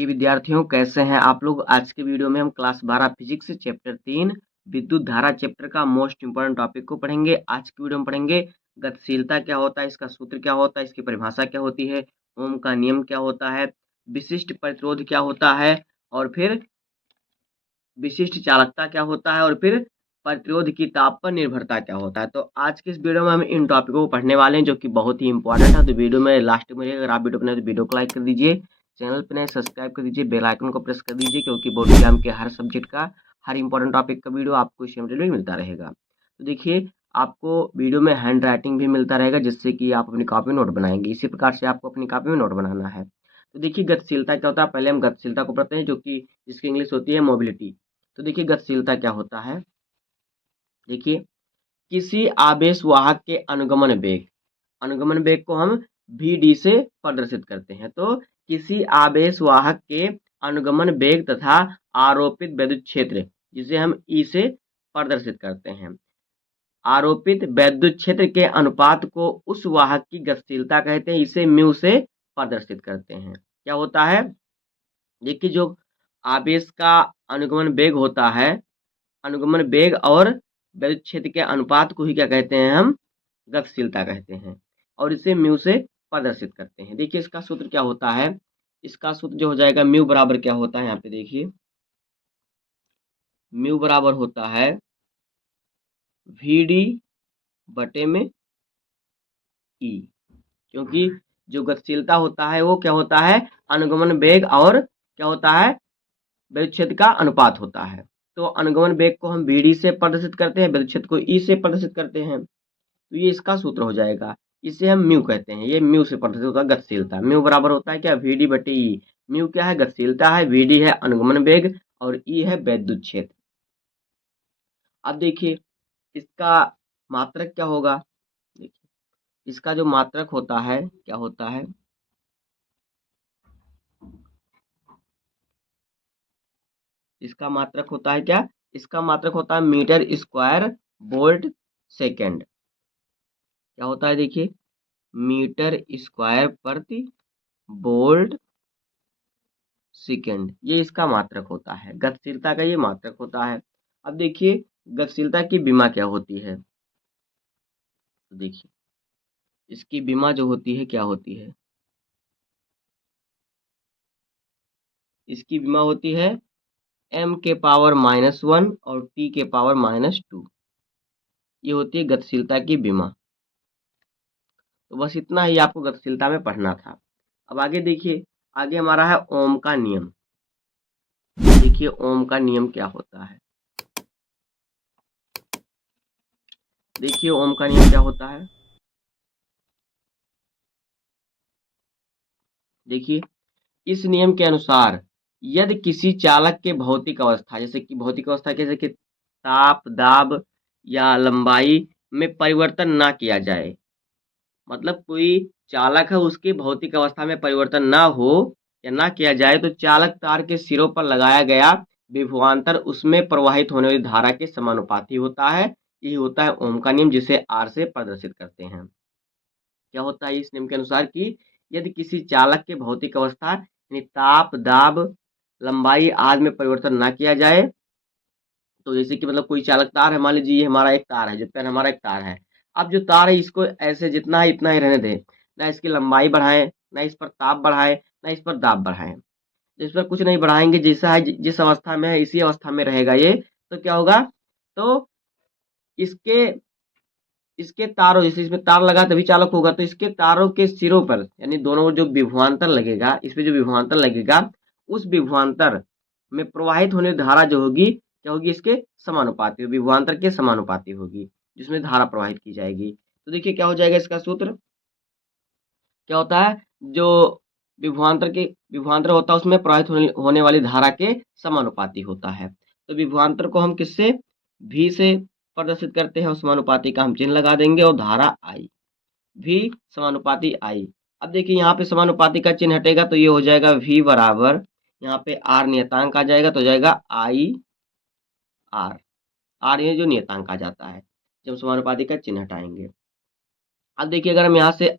प्रिय विद्यार्थियों, कैसे हैं आप लोग। आज के वीडियो में हम क्लास 12 फिजिक्स चैप्टर 3 विद्युत धारा चैप्टर का मोस्ट इंपोर्टेंट टॉपिक को पढ़ेंगे। आज की वीडियो में पढ़ेंगे गतिशीलता क्या होता है, इसका सूत्र क्या होता है, इसकी परिभाषा क्या होती है, ओम का नियम क्या होता है, विशिष्ट प्रतिरोध क्या होता है, और फिर विशिष्ट चालकता क्या होता है, और फिर प्रतिरोध की ताप पर निर्भरता क्या होता है। तो आज के इस वीडियो में हम इन टॉपिकों को पढ़ने वाले हैं जो कि बहुत ही इंपॉर्टेंट है। तो वीडियो में लास्ट में अगर आप वीडियो बनाए तो वीडियो को लाइक कर दीजिए, चैनल पर नए सब्सक्राइब कर दीजिए, बेल आइकन को प्रेस कर दीजिए, क्योंकि बोर्ड एग्जाम के हर सब्जेक्ट का हर इंपॉर्टेंट टॉपिक का वीडियो आपको इस चैनल में मिलता रहेगा। तो देखिए, आपको वीडियो में हैंड राइटिंग भी मिलता रहेगा, जिससे कि आप अपनी कॉपी में नोट बनाएंगे। इसी प्रकार से आपको अपनी कॉपी में नोट बनाना है। तो देखिए, गतिशीलता क्या होता है, पहले हम गतिशीलता को पढ़ते हैं, जो कि जिसकी इंग्लिश होती है मोबिलिटी। तो देखिए, गतिशीलता क्या होता है। देखिए, किसी आवेश वाहक के अनुगमन वेग को हम vd से प्रदर्शित करते हैं। तो किसी आवेश वाहक के अनुगमन वेग तथा आरोपित विद्युत क्षेत्र, जिसे हम E से प्रदर्शित करते हैं, आरोपित वैद्युत क्षेत्र के अनुपात को उस वाहक की गतिशीलता कहते हैं। इसे म्यू से प्रदर्शित करते हैं। क्या होता है, देखिए, जो आवेश का अनुगमन वेग होता है, अनुगमन वेग और विद्युत क्षेत्र के अनुपात को ही क्या कहते हैं, हम गतिशीलता कहते हैं, और इसे म्यू से प्रदर्शित करते हैं। देखिए, इसका सूत्र क्या होता है, इसका सूत्र जो हो जाएगा म्यू बराबर क्या होता है, यहाँ पे देखिए, म्यू बराबर होता है vd बटे में ई, क्योंकि जो गतिशीलता होता है वो क्या होता है, अनुगमन वेग और क्या होता है, विद्युत क्षेत्र का अनुपात होता है। तो अनुगमन वेग को हम vd से प्रदर्शित करते हैं, विद्युत क्षेत्र को ई से प्रदर्शित करते हैं। तो ये इसका सूत्र हो जाएगा, इसे हम म्यू कहते हैं। ये म्यू से प्रदर्शित होता है गतिशीलता। म्यू बराबर होता है क्या, vd बटे ई। म्यू क्या है, गतिशीलता है, vd है अनुगमन वेग, और ई है वैद्युत क्षेत्र। अब देखिए, इसका मात्रक क्या होगा। देखिए, इसका जो मात्रक होता है क्या होता है, इसका मात्रक होता है क्या, इसका मात्रक होता है मीटर स्क्वायर वोल्ट सेकेंड। क्या होता है, देखिए, मीटर स्क्वायर प्रति वोल्ट सेकेंड, ये इसका मात्रक होता है। गतिशीलता का ये मात्रक होता है। अब देखिए, गतिशीलता की विमा क्या होती है। तो देखिए, इसकी विमा जो होती है क्या होती है, इसकी विमा होती है m के पावर -1 और t के पावर -2। ये होती है गतिशीलता की विमा। तो बस इतना ही आपको गतिशीलता में पढ़ना था। अब आगे देखिए, आगे हमारा है ओम का नियम। देखिए, ओम का नियम क्या होता है। देखिए, ओम का नियम क्या होता है। देखिए, इस नियम के अनुसार यदि किसी चालक के भौतिक अवस्था, जैसे कि भौतिक अवस्था जैसे कि ताप, दाब या लंबाई में परिवर्तन ना किया जाए, मतलब कोई चालक है, उसकी भौतिक अवस्था में परिवर्तन ना हो या ना किया जाए, तो चालक तार के सिरों पर लगाया गया विभवांतर उसमें प्रवाहित होने वाली धारा के समानुपाती होता है। यही होता है ओम का नियम, जिसे आर से प्रदर्शित करते हैं। क्या होता है इस नियम के अनुसार कि यदि किसी चालक के भौतिक अवस्था यानी ताप, दाब, लंबाई आदि में परिवर्तन ना किया जाए, तो जैसे कि मतलब कोई चालक तार है, मान लीजिए ये हमारा एक तार है, जितना हमारा एक तार है। अब जो तार है, इसको ऐसे जितना है इतना ही रहने दें, ना इसकी लंबाई बढ़ाएं, ना इस पर ताप बढ़ाएं, ना इस पर दाब बढ़ाएं। इस पर कुछ नहीं बढ़ाएंगे, जैसा है जिस अवस्था में है इसी अवस्था में रहेगा ये। तो क्या होगा, तो इसके इसके तारों, जैसे इसमें तार लगा तभी चालक होगा, तो इसके तारों के सिरों पर यानी दोनों जो विभवांतर लगेगा, इसमें जो विभवांतर लगेगा, उस विभवांतर में प्रवाहित होने धारा जो होगी क्या होगी, इसके समानुपाती, विभवांतर के समानुपाती होगी, जिसमें धारा प्रवाहित की जाएगी। तो देखिए, क्या हो जाएगा इसका सूत्र, क्या होता है, जो विभवांतर होता है उसमें प्रवाहित होने वाली धारा के समानुपाती होता है। तो विभवांतर को हम किससे, v से प्रदर्शित करते हैं, और समानुपाती का हम चिन्ह लगा देंगे, और धारा I, v समानुपाती I। अब देखिए, यहाँ पे समानुपाती का चिन्ह हटेगा, तो ये हो जाएगा v बराबर, यहाँ पे r नियतांक आ जाएगा, तो हो जाएगा I r। r ये जो नियतांक आ जाता है जब समानुपाती का चिन्ह हटाएंगे। अब देखिए, अगर हम यहाँ से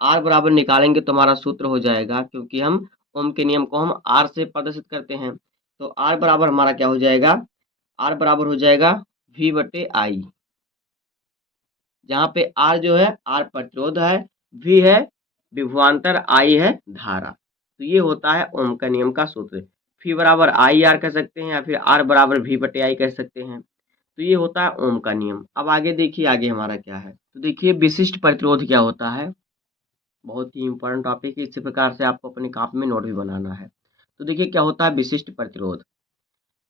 r बराबर निकालेंगे तो हमारा सूत्र हो जाएगा, क्योंकि हम ओम के नियम को हम आर से प्रदर्शित करते हैं। तो आर बराबर हमारा क्या हो जाएगा, आर बराबर हो जाएगा V बटे आई, जहाँ पे आर जो है आर प्रतिरोध है, V है विभवांतर, आई है धारा। तो ये होता है ओम का नियम का सूत्र। फी बराबर आई आर कह सकते हैं या फिर आर बराबर V बटे आई कह सकते हैं। तो ये होता है ओम का नियम। अब आगे देखिए, आगे हमारा क्या है। तो देखिए विशिष्ट प्रतिरोध क्या होता है, बहुत ही इंपॉर्टेंट टॉपिक है। इसी प्रकार से आपको अपनी कॉपी में नोट भी बनाना है। तो देखिए क्या होता है विशिष्ट प्रतिरोध।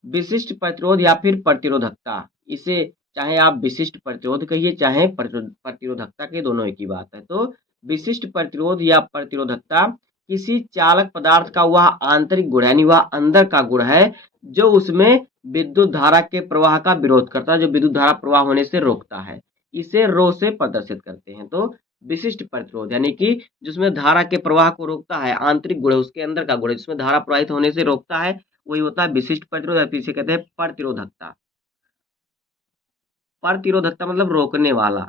विशिष्ट प्रतिरोध या फिर प्रतिरोधकता, इसे चाहे आप विशिष्ट प्रतिरोध कहिए चाहे प्रतिरोधकता के, दोनों एक ही बात है। तो विशिष्ट प्रतिरोध या प्रतिरोधकता किसी चालक पदार्थ का वह आंतरिक गुण यानी वह अंदर का गुण है जो उसमें विद्युत धारा के प्रवाह का विरोध करता है, जो विद्युत धारा प्रवाह होने से रोकता है। इसे रो से प्रदर्शित करते हैं। तो विशिष्ट प्रतिरोध यानी कि जिसमें धारा के प्रवाह को रोकता है, आंतरिक गुण है उसके अंदर का गुण है जिसमें धारा प्रवाहित होने से रोकता है, वही होता है विशिष्ट प्रतिरोध या फिर इसे कहते हैं प्रतिरोधकता। प्रतिरोधकता मतलब रोकने वाला।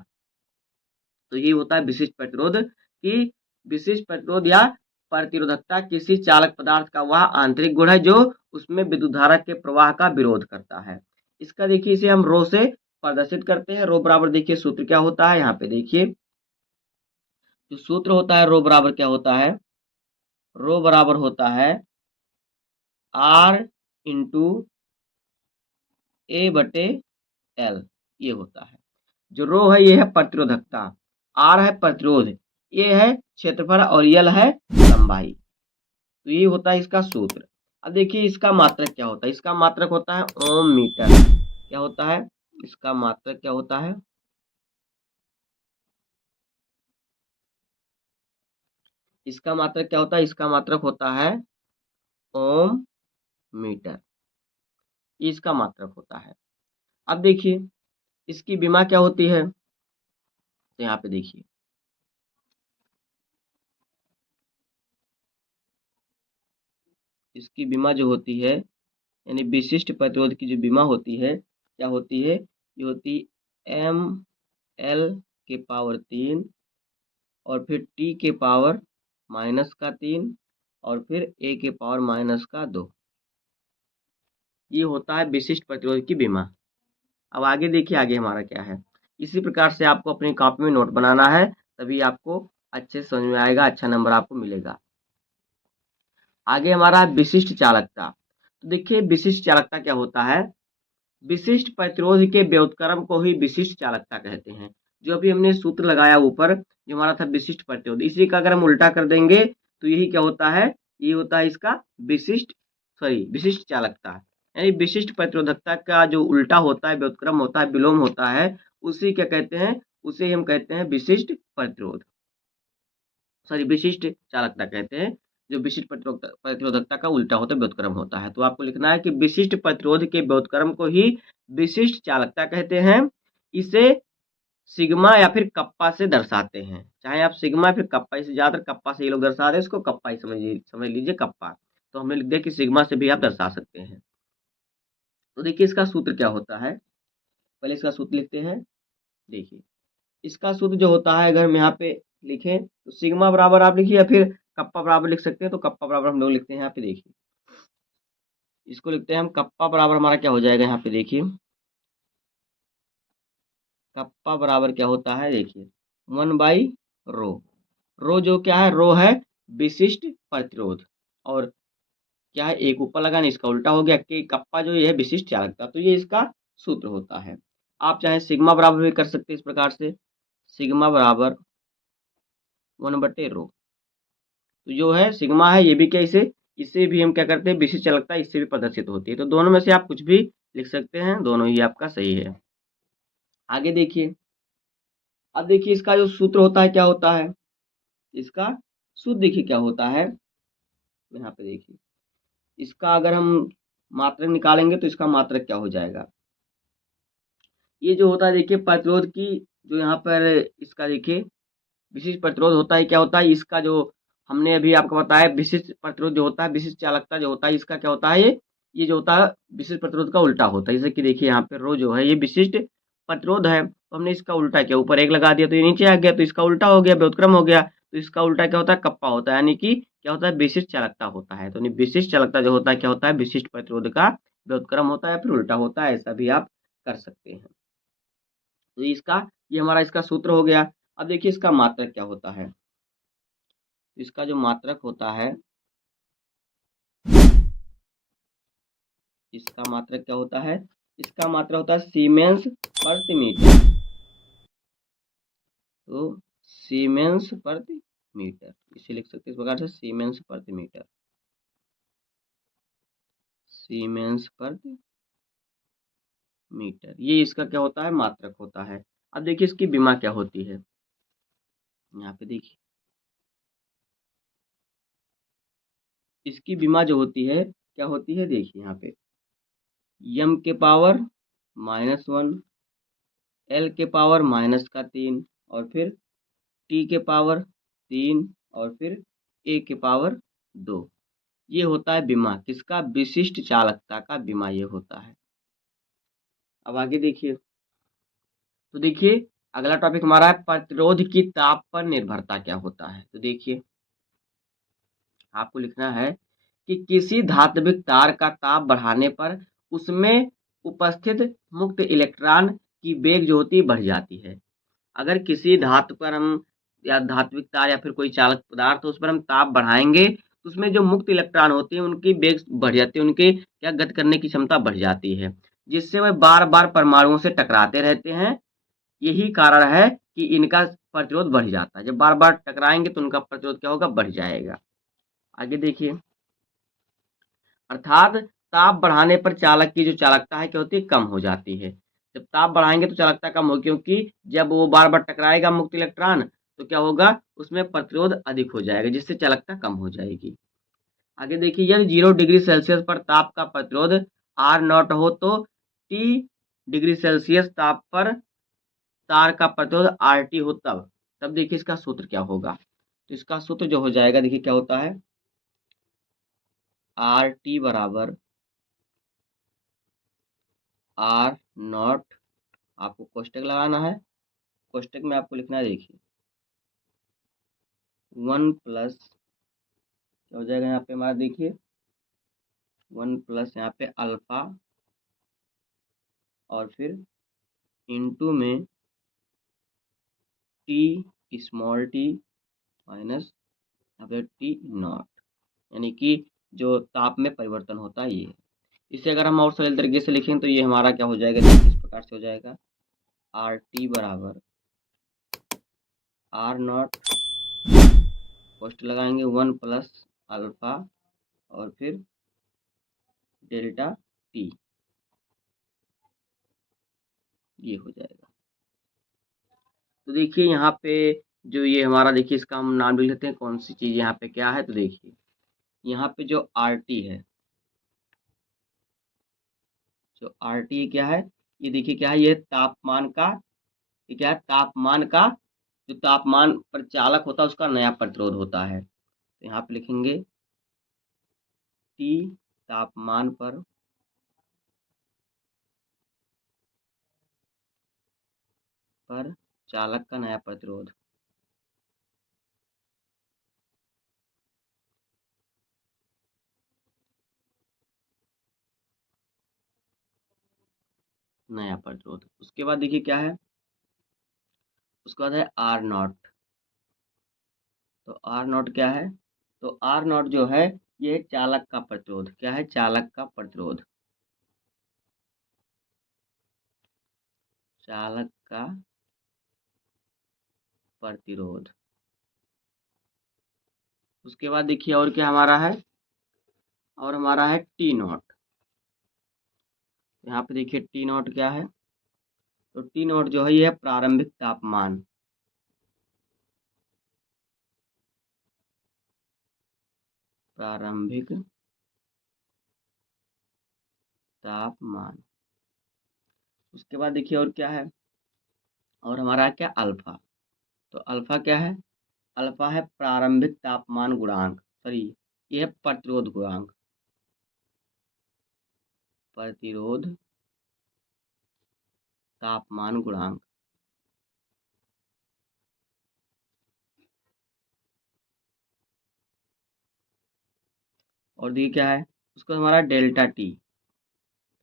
तो ये होता है विशिष्ट प्रतिरोध कि विशिष्ट प्रतिरोध या प्रतिरोधकता किसी चालक पदार्थ का वह आंतरिक गुण है जो उसमें विद्युत धारा के प्रवाह का विरोध करता है। इसका देखिए इसे हम रो से प्रदर्शित करते हैं। रो बराबर देखिए सूत्र क्या होता है, यहाँ पे देखिए जो सूत्र होता है रो बराबर क्या होता है, रो बराबर होता है आर इंटू ए बटे एल, ये होता है। जो रो है ये है प्रतिरोधकता, आर है प्रतिरोध, ए है क्षेत्रफल और यल है लंबाई। तो ये होता है इसका सूत्र। अब देखिए इसका मात्रक क्या होता है, इसका मात्रक होता है ओम मीटर। क्या होता है इसका मात्रक, क्या होता है, इसका मात्रक क्या होता है, इसका मात्रक होता है ओम मीटर, इसका मात्रक होता है। अब देखिए इसकी विमा क्या होती है, तो यहाँ पे देखिए इसकी विमा जो होती है यानी विशिष्ट प्रतिरोध की जो विमा होती है क्या होती है, ये होती एम एल के पावर 3 और फिर टी के पावर माइनस का 3 और फिर ए के पावर माइनस का 2। ये होता है विशिष्ट प्रतिरोध की विमा। अब आगे देखिए आगे हमारा क्या है। इसी प्रकार से आपको अपनी कॉपी में नोट बनाना है, तभी आपको अच्छे से समझ में आएगा, अच्छा नंबर आपको मिलेगा। आगे हमारा है विशिष्ट चालकता। तो देखिए विशिष्ट चालकता क्या होता है, विशिष्ट प्रतिरोध के व्युत्क्रम को ही विशिष्ट चालकता कहते हैं। जो अभी हमने सूत्र लगाया ऊपर जो हमारा था विशिष्ट प्रतिरोध, इसी का अगर हम उल्टा कर देंगे तो यही क्या होता है, ये होता है इसका विशिष्ट चालकता। यानी विशिष्ट प्रतिरोधकता का जो उल्टा होता है, व्युत्क्रम होता है, विलोम होता है, उसी क्या कहते हैं, उसे हम कहते हैं विशिष्ट प्रतिरोध, विशिष्ट चालकता कहते हैं। जो विशिष्ट प्रतिरोधकता का उल्टा होता है, व्युत्क्रम होता है। तो आपको लिखना है कि विशिष्ट प्रतिरोध के व्युत्क्रम को ही विशिष्ट चालकता कहते हैं। इसे सिग्मा या फिर कप्पा से दर्शाते हैं, चाहे आप सिग्मा फिर कप्पा, इसे ज्यादातर कप्पा से ये लोग दर्शा रहे हैं, इसको कप्पा ही समझ लीजिए कप्पा। तो हमने लिख दिया कि सिग्मा से भी आप दर्शा सकते हैं। तो देखिए इसका सूत्र क्या होता है, पहले इसका सूत्र लिखते हैं। देखिए इसका सूत्र जो होता है, अगर हम यहाँ पे लिखें तो सिग्मा बराबर आप लिखिए या फिर कप्पा बराबर लिख सकते हैं। तो कप्पा बराबर हम लोग लिखते हैं यहाँ पे, देखिए इसको लिखते हैं हम कप्पा बराबर, हमारा क्या हो जाएगा यहाँ पे देखिए, कप्पा बराबर क्या होता है देखिए 1/रो। रो जो क्या है, रो है विशिष्ट प्रतिरोध, और क्या है एक ऊपर लगाने, इसका उल्टा हो गया कि कप्पा जो ये है विशिष्ट चालकता। तो ये इसका सूत्र होता है। आप चाहे सिग्मा बराबर भी कर सकते हैं इस प्रकार से, सिग्मा बराबर 1/रो। तो जो है सिग्मा है ये भी क्या, इसे भी हम क्या करते हैं विशिष्ट चालकता, इससे भी प्रदर्शित होती है। तो दोनों में से आप कुछ भी लिख सकते हैं, दोनों ही आपका सही है। आगे देखिए, अब देखिए इसका जो सूत्र होता है क्या होता है, इसका सूत्र देखिए क्या होता है, यहाँ पे देखिए इसका अगर हम मात्रक निकालेंगे तो इसका मात्रक क्या हो जाएगा। ये जो होता है देखिए प्रतिरोध की, जो यहाँ पर इसका देखिए विशिष्ट प्रतिरोध होता है, क्या होता है इसका जो हमने अभी आपको बताया, विशिष्ट प्रतिरोध जो होता है, विशिष्ट चालकता जो होता है, इसका क्या होता है, ये जो होता है विशिष्ट प्रतिरोध का उल्टा होता है। जैसे कि देखिए यहाँ पे रो जो है ये विशिष्ट प्रतिरोध है, तो हमने इसका उल्टा किया, ऊपर एक लगा दिया तो ये नीचे आ गया, तो इसका उल्टा हो गया, व्युत्क्रम हो गया। तो इसका उल्टा क्या होता है, कप्पा होता है, यानी कि क्या होता है, विशिष्ट चालकता होता है। तो विशिष्ट चालकता जो होता है क्या होता है, विशिष्ट प्रतिरोध का व्युत्क्रम होता है, फिर उल्टा होता है, ऐसा भी आप कर सकते हैं। तो ये हमारा इसका सूत्र हो गया। अब देखिए इसका मात्रक क्या होता है। इसका जो मात्रक होता है, इसका मात्रक क्या होता है, इसका मात्रक होता है सीमेंस प्रति मीटर। तो सीमेंस प्रति मीटर इसे लिख सकते हैं इस प्रकार से, सीमेंस प्रति मीटर, सीमेंस प्रति मीटर, ये इसका क्या होता है, मात्रक होता है। अब देखिए इसकी विमा क्या होती है, यहाँ पे देखिए इसकी विमा जो होती है क्या होती है, देखिए यहाँ पे यम के पावर -1, एल के पावर -3, और फिर टी के पावर 3, और फिर ए के पावर 2। ये होता है विमा किसका, विशिष्ट चालकता का विमा ये होता है। अब आगे देखिए, तो देखिए अगला टॉपिक हमारा है प्रतिरोध की ताप पर निर्भरता क्या होता है। तो देखिए आपको लिखना है कि किसी धात्विक तार का ताप बढ़ाने पर उसमें उपस्थित मुक्त इलेक्ट्रॉन की वेग जो होती है बढ़ जाती है। अगर किसी धातु पर हम, या धात्विक तार या फिर कोई चालक पदार्थ तो उस पर हम ताप बढ़ाएंगे तो उसमें जो मुक्त इलेक्ट्रॉन होते हैं उनकी वेग बढ़ जाती है, उनके क्या गति करने की क्षमता बढ़ जाती है, जिससे वह बार बार परमाणुओं से टकराते रहते हैं। यही कारण है कि इनका प्रतिरोध बढ़ जाता है, जब बार बार टकराएंगे तो उनका प्रतिरोध क्या होगा, बढ़ जाएगा। आगे देखिए, अर्थात ताप बढ़ाने पर चालक की जो चालकता है क्या होती है, कम हो जाती है। जब ताप बढ़ाएंगे तो चालकता कम होगी, क्योंकि जब वो बार बार टकराएगा मुक्त इलेक्ट्रॉन तो क्या होगा, उसमें प्रतिरोध अधिक हो जाएगा, जिससे चालकता कम हो जाएगी। आगे देखिए, यदि 0 डिग्री सेल्सियस पर ताप का प्रतिरोध आर नॉट हो तो टी डिग्री सेल्सियस ताप पर तार का प्रतिरोध आर टी हो, तब देखिए इसका सूत्र क्या होगा। तो इसका सूत्र जो हो जाएगा, देखिए क्या होता है, आर टी बराबर आर नॉट, आपको कोष्टक लगाना है, कोष्टक में आपको लिखना है, देखिए 1 प्लस क्या हो जाएगा यहाँ पे हमारा, देखिए 1 प्लस यहाँ पे अल्फा, और फिर इनटू में टी स्मॉल टी माइनस यहाँ पे टी नॉट, यानी कि जो ताप में परिवर्तन होता है ये। इसे अगर हम और सरल तरीके से लिखें तो ये हमारा क्या हो जाएगा, देखिए इस प्रकार से हो जाएगा, आर टी बराबर आर नॉट, पोस्ट लगाएंगे 1 प्लस अल्फा, और फिर डेल्टा टी, ये हो जाएगा। तो देखिए यहाँ पे जो ये हमारा, देखिए इसका हम नाम लिख लेते हैं, कौन सी चीज़ यहाँ पे क्या है। तो देखिए यहाँ पे जो आर टी है, जो आर टी क्या है, ये देखिए क्या है, ये तापमान का, ये क्या है, तापमान का, जो तापमान पर चालक होता है उसका नया प्रतिरोध होता है। तो यहाँ पे लिखेंगे टी तापमान पर चालक का नया प्रतिरोध, नया प्रतिरोध। उसके बाद देखिए क्या है, उसके बाद है आर नॉट। तो आर नॉट क्या है, तो आर नॉट जो है ये चालक का प्रतिरोध, क्या है, चालक का प्रतिरोध, चालक का प्रतिरोध। उसके बाद देखिए और क्या हमारा है, और हमारा है टी नॉट। यहाँ पे देखिए टी नॉट क्या है, तो टी नॉट जो है ये है प्रारंभिक तापमान, प्रारंभिक तापमान। उसके बाद देखिए और क्या है, और हमारा है क्या, अल्फा। तो अल्फा क्या है, अल्फा है प्रारंभिक तापमान गुणांक, सॉरी ये है प्रतिरोध गुणांक, प्रतिरोध तापमान गुणांक। और देखिए क्या है, उसका हमारा डेल्टा टी।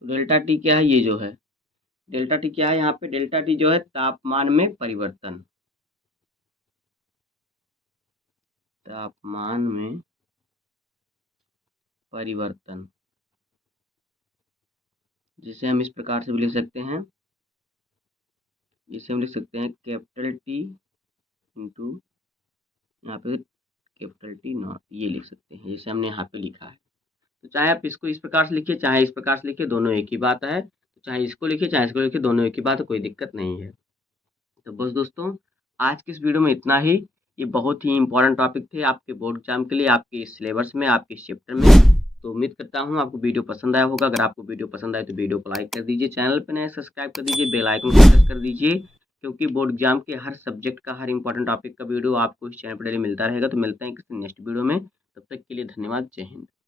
तो डेल्टा टी क्या है, ये जो है डेल्टा टी क्या है, यहाँ पे डेल्टा टी जो है तापमान में परिवर्तन, तापमान में परिवर्तन, जिसे हम इस प्रकार से भी लिख सकते हैं, जिसे हम लिख सकते हैं कैपिटल टी इंटू यहाँ पे कैपिटल टी नॉट, ये लिख सकते हैं जैसे हमने यहाँ पे लिखा है। तो चाहे आप इसको इस प्रकार से लिखिए, चाहे इस प्रकार से लिखिए, दोनों एक ही बात है। तो चाहे इसको लिखिए, चाहे इसको लिखिए, दोनों एक ही बात है, कोई दिक्कत नहीं है। तो बस दोस्तों, आज की इस वीडियो में इतना ही। ये बहुत ही इंपॉर्टेंट टॉपिक थे आपके बोर्ड एग्जाम के लिए, आपके इस सिलेबस में, आपके इस चैप्टर में। तो उम्मीद करता हूँ आपको वीडियो पसंद आया होगा। अगर आपको वीडियो पसंद आए तो वीडियो को लाइक कर दीजिए, चैनल पर नए सब्सक्राइब कर दीजिए, बेल आइकन को प्रेस कर दीजिए, क्योंकि बोर्ड एग्जाम के हर सब्जेक्ट का, हर इंपॉर्टेंट टॉपिक का वीडियो आपको इस चैनल पर डेली मिलता रहेगा। तो मिलते हैं किसी नेक्स्ट वीडियो में, तब तक के लिए धन्यवाद, जय हिंद।